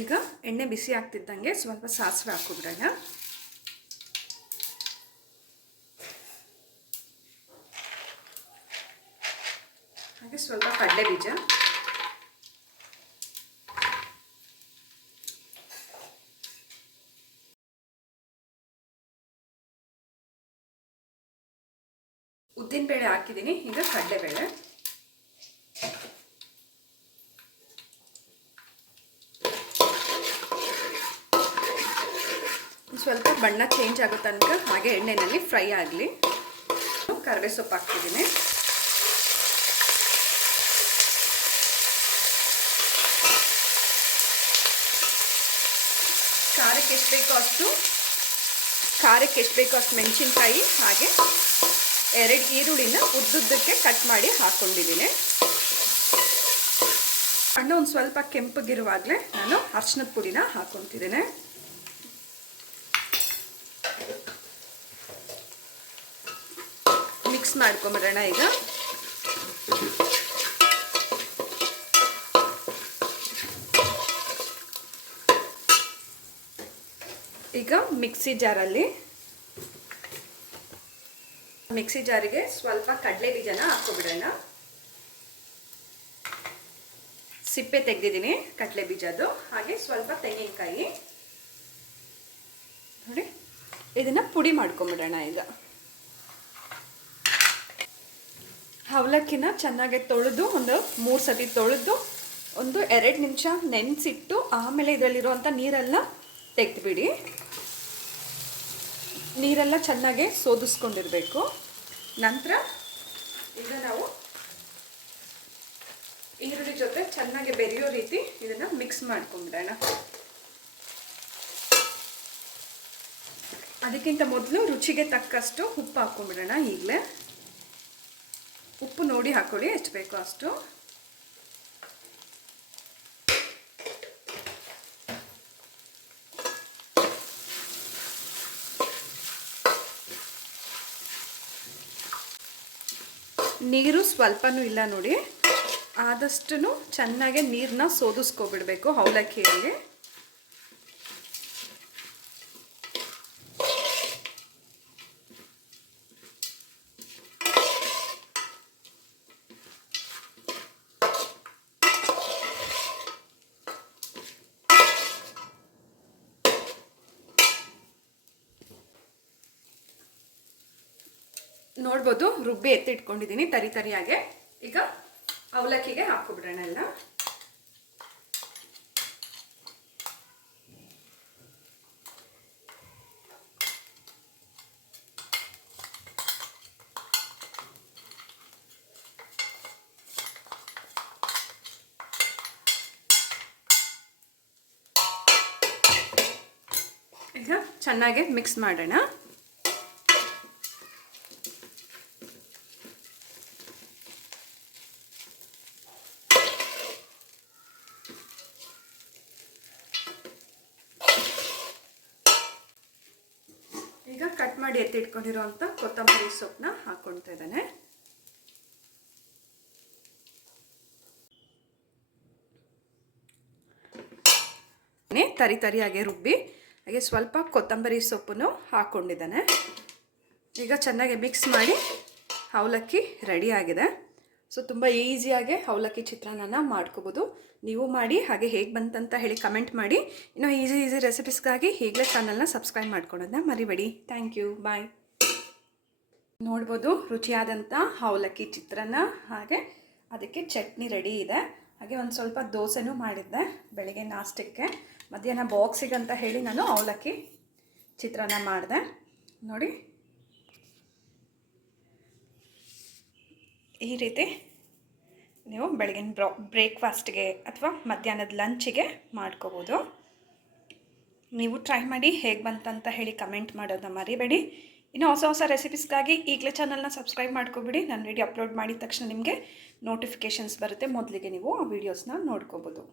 ಈಗ ಎಣ್ಣೆ ಬಿಸಿ ಆಗ್ತಿದ್ದಂಗೆ ಸ್ವಲ್ಪ ಸಾಸಿವೆ ಹಾಕ್ಬಿಡೋಣ. ಹಾಗೆ ಸ್ವಲ್ಪ ಕಡಲೆ ಬೀಜ, ಉದ್ದಿನಬೇಳೆ ಹಾಕಿದ್ದೀನಿ. ಈಗ ಕಡಲೆಬೇಳೆ, ಸ್ವಲ್ಪ ಬಣ್ಣ ಚೇಂಜ್ ಆಗೋ ತನಕ ಹಾಗೆ ಎಣ್ಣೆಯಲ್ಲಿ ಫ್ರೈ ಆಗಲಿ. ಕರಿಬೇವು ಸೊಪ್ಪು ಹಾಕ್ತಿದ್ದೀನಿ. ಖಾರಕ್ಕೆ ಎಷ್ಟು ಬೇಕೋ ಅಷ್ಟು ಮೆಣಸಿನ್ಕಾಯಿ ಹಾಗೆ 2 ಈರುಳ್ಳಿನ ಉದ್ದುದ್ದಕ್ಕೆ ಕಟ್ ಮಾಡಿ ಹಾಕ್ಕೊಂಡಿದ್ದೀನಿ. ಹಣ್ಣು ಒಂದು ಸ್ವಲ್ಪ ಕೆಂಪಗಿರುವಾಗಲೇ ನಾನು ಅರಿಶಿನದ ಪುಡಿನ ಹಾಕ್ಕೊತಿದ್ದೀನಿ. ಮಿಕ್ಸ್ ಮಾಡ್ಕೊಂಬಿಡೋಣ. ಈಗ ಮಿಕ್ಸಿ ಜಾರಿಗೆ ಸ್ವಲ್ಪ ಕಡಲೆ ಬೀಜನ ಹಾಕ್ಕೊಬಿಡೋಣ. ಸಿಪ್ಪೆ ತೆಗೆದಿದ್ದೀನಿ ಕಡಲೆ ಬೀಜದ್ದು. ಹಾಗೆ ಸ್ವಲ್ಪ ತೆಂಗಿನಕಾಯಿ ನೋಡಿ, ಇದನ್ನ ಪುಡಿ ಮಾಡ್ಕೊಂಬಿಡೋಣ. ಈಗ ಅವಲಕ್ಕಿನ ಚೆನ್ನಾಗಿ ತೊಳೆದು ಒಂದು 3 ಸತಿ ತೊಳೆದು ಒಂದು 2 ನಿಮಿಷ ನೆನೆಸಿಟ್ಟು ಆಮೇಲೆ ಇದರಲ್ಲಿರುವಂಥ ನೀರೆಲ್ಲ ತೆಗೆದುಬಿಡಿ. ನೀರೆಲ್ಲ ಚೆನ್ನಾಗಿ ಸೋದಿಸ್ಕೊಂಡಿರಬೇಕು. ನಂತರ ಈಗ ನಾವು ಈರುಳ್ಳಿ ಜೊತೆ ಚೆನ್ನಾಗಿ ಬೆರೆಯೋ ರೀತಿ ಇದನ್ನು ಮಿಕ್ಸ್ ಮಾಡ್ಕೊಂಬಿಡೋಣ. ಅದಕ್ಕಿಂತ ಮೊದಲು ರುಚಿಗೆ ತಕ್ಕಷ್ಟು ಉಪ್ಪು ಹಾಕ್ಕೊಂಬಿಡೋಣ. ಈಗಲೇ ಉಪ್ಪು ನೋಡಿ ಹಾಕೊಳ್ಳಿ, ಎಷ್ಟು ಬೇಕೋ ಅಷ್ಟು. ನೀರು ಸ್ವಲ್ಪನೂ ಇಲ್ಲ ನೋಡಿ. ಆದಷ್ಟು ಚೆನ್ನಾಗಿ ನೀರನ್ನ ಸೋದಿಸ್ಕೊಬಿಡ್ಬೇಕು ಅವಲಕ್ಕಿಯಲ್ಲಿ. ನೋಡ್ಬೋದು ರುಬ್ಬಿ ಎತ್ತಿಟ್ಕೊಂಡಿದ್ದೀನಿ ತರಿ ತರಿಯಾಗೆ. ಈಗ ಅವಲಕ್ಕಿಗೆ ಹಾಕ್ಕೊಬಿಡೋಣ ಎಲ್ಲ. ಈಗ ಚೆನ್ನಾಗಿ ಮಿಕ್ಸ್ ಮಾಡೋಣ. ಈಗ ಕಟ್ ಮಾಡಿ ಎತ್ತಿಟ್ಕೊಂಡಿರೋಂಥ ಕೊತ್ತಂಬರಿ ಸೊಪ್ಪನ್ನ ಹಾಕ್ಕೊಳ್ತಾ ಇದ್ದಾನೆ. ತರಿ ತರಿಯಾಗೆ ರುಬ್ಬಿ ಹಾಗೆ ಸ್ವಲ್ಪ ಕೊತ್ತಂಬರಿ ಸೊಪ್ಪನ್ನು ಹಾಕ್ಕೊಂಡಿದ್ದಾನೆ. ಈಗ ಚೆನ್ನಾಗಿ ಮಿಕ್ಸ್ ಮಾಡಿ ಅವಲಕ್ಕಿ ರೆಡಿಯಾಗಿದೆ. ಸೊ ತುಂಬ ಈಸಿಯಾಗಿ ಅವಲಕ್ಕಿ ಚಿತ್ರಾನ್ನ ಮಾಡ್ಕೋಬೋದು. ನೀವು ಮಾಡಿ ಹಾಗೆ ಹೇಗೆ ಬಂತಂತ ಹೇಳಿ ಕಮೆಂಟ್ ಮಾಡಿ. ಇನ್ನೂ ಈಸಿ ರೆಸಿಪೀಸ್ಗಾಗಿ ಈಗಲೇ ಚಾನಲ್ನ ಸಬ್ಸ್ಕ್ರೈಬ್ ಮಾಡ್ಕೊಳ್ಳೋದನ್ನ ಮರಿಬೇಡಿ. ಥ್ಯಾಂಕ್ ಯು, ಬಾಯ್. ನೋಡ್ಬೋದು ರುಚಿಯಾದಂಥ ಅವಲಕ್ಕಿ ಚಿತ್ರಾನ್ನ, ಹಾಗೆ ಅದಕ್ಕೆ ಚಟ್ನಿ ರೆಡಿ ಇದೆ. ಹಾಗೆ ಒಂದು ಸ್ವಲ್ಪ ದೋಸೆನೂ ಮಾಡಿದ್ದೆ ಬೆಳಗ್ಗೆ ನಾಷ್ಟಕ್ಕೆ. ಮಧ್ಯಾಹ್ನ ಬಾಕ್ಸಿಗಂತ ಹೇಳಿ ನಾನು ಅವಲಕ್ಕಿ ಚಿತ್ರಾನ್ನ ಮಾಡಿದೆ ನೋಡಿ. ಈ ರೀತಿ ನೀವು ಬೆಳಗಿನ ಬ್ರೇಕ್ಫಾಸ್ಟ್ಗೆ ಅಥವಾ ಮಧ್ಯಾಹ್ನದ ಲಂಚಿಗೆ ಮಾಡ್ಕೋಬೋದು. ನೀವು ಟ್ರೈ ಮಾಡಿ ಹೇಗೆ ಬಂತಂತ ಹೇಳಿ ಕಮೆಂಟ್ ಮಾಡೋದನ್ನ ಮರಿಬೇಡಿ. ಇನ್ನು ಹೊಸ ರೆಸಿಪೀಸ್ಗಾಗಿ ಈಗಲೇ ಚಾನಲ್ನ ಸಬ್ಸ್ಕ್ರೈಬ್ ಮಾಡ್ಕೊಬಿಡಿ. ನಾನು ವಿಡಿಯೋ ಅಪ್ಲೋಡ್ ಮಾಡಿದ ತಕ್ಷಣ ನಿಮಗೆ ನೋಟಿಫಿಕೇಷನ್ಸ್ ಬರುತ್ತೆ. ಮೊದಲಿಗೆ ನೀವು ಆ ವೀಡಿಯೋಸ್ನ ನೋಡ್ಕೋಬೋದು.